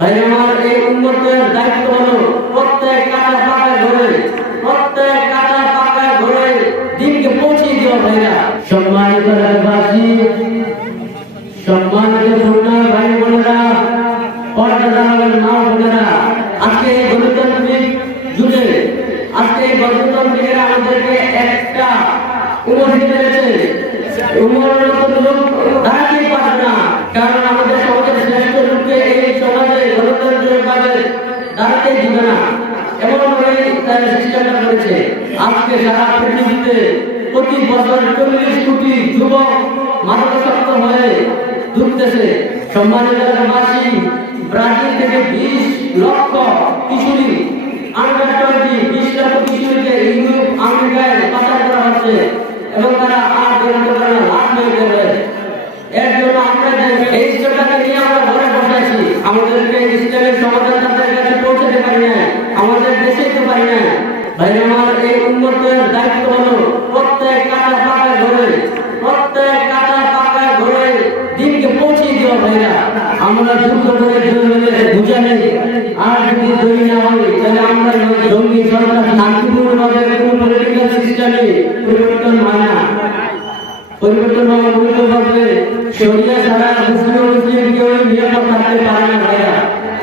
ভাই, আমার এই উন্নতের দায়িত্ব হলো প্রত্যেক কাটা পাকা ঘরে প্রত্যেক কাটা পাকা ঘরে দিনকে পৌঁছে দেওয়া ভাইরা। সম্মানিত রাজবাসী সম্মানিত খুলনা ভাই বোনেরা পর্দা দাঁড়াবেন মা বোনেরা, আজকে এই গণতান্ত্রিক যুগে, আজকে এই গণতান্ত্রিকেরা আমাদেরকে একটা উমর দিতে দাঁড়াতেই দিবে না। এমন সিস্টেমটা করেছে। আজকে সারা পৃথিবীতে প্রতি বছর চল্লিশ কোটি যুবক মাদকাসক্ত হয়ে ঢুকতেছে সম্মানিত রাষ্ট্রবাসী ব্রাজিল থেকে বিশ লক্ষ কিশোরী আন্ডার টোয়েন্টি বিশ লক্ষ কিশোরীকে ইউরোপ, আমেরিকায় পাচার করা হচ্ছে এবং তারা আর বেরোতে পারে না লাভ হয়ে যাবে এর জন্য আমরা এই সিস্টেমটাকে নিয়ে আমরা ঘরে বসে আছি। আমাদেরকে এই সিস্টেমের সমাধান তাদের পারি না আমাদের দেশে যেতে পারি না ভাই, আমার এই উন্নতের দায়িত্ব হলো প্রত্যেক কাটা পাকা ঘরে প্রত্যেক কাটা পাকা ঘরে দিনকে পৌঁছে দেওয়া, ভাইরা। আমরা যুদ্ধ করে জঙ্গলে বুঝানে আর যদি তৈরি না হয়, তাহলে আমরা জঙ্গি সরকার, শান্তিপূর্ণভাবে কোনো পলিটিক্যাল সিস্টেমে পরিবর্তন হয় না। পরিবর্তন হওয়া মূলত ভাবে শরিয়া ছাড়া মুসলিম মুসলিম কেউ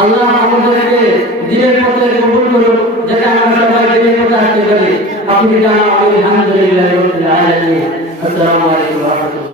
আল্লাহ আমাদেরকে দিনের পথে কবুল করুন, যাতে আমরা সবাই দিনের পথে আসতে পারি। আপনি জানা আলহামদুলিল্লাহ আসসালামু আলাইকুম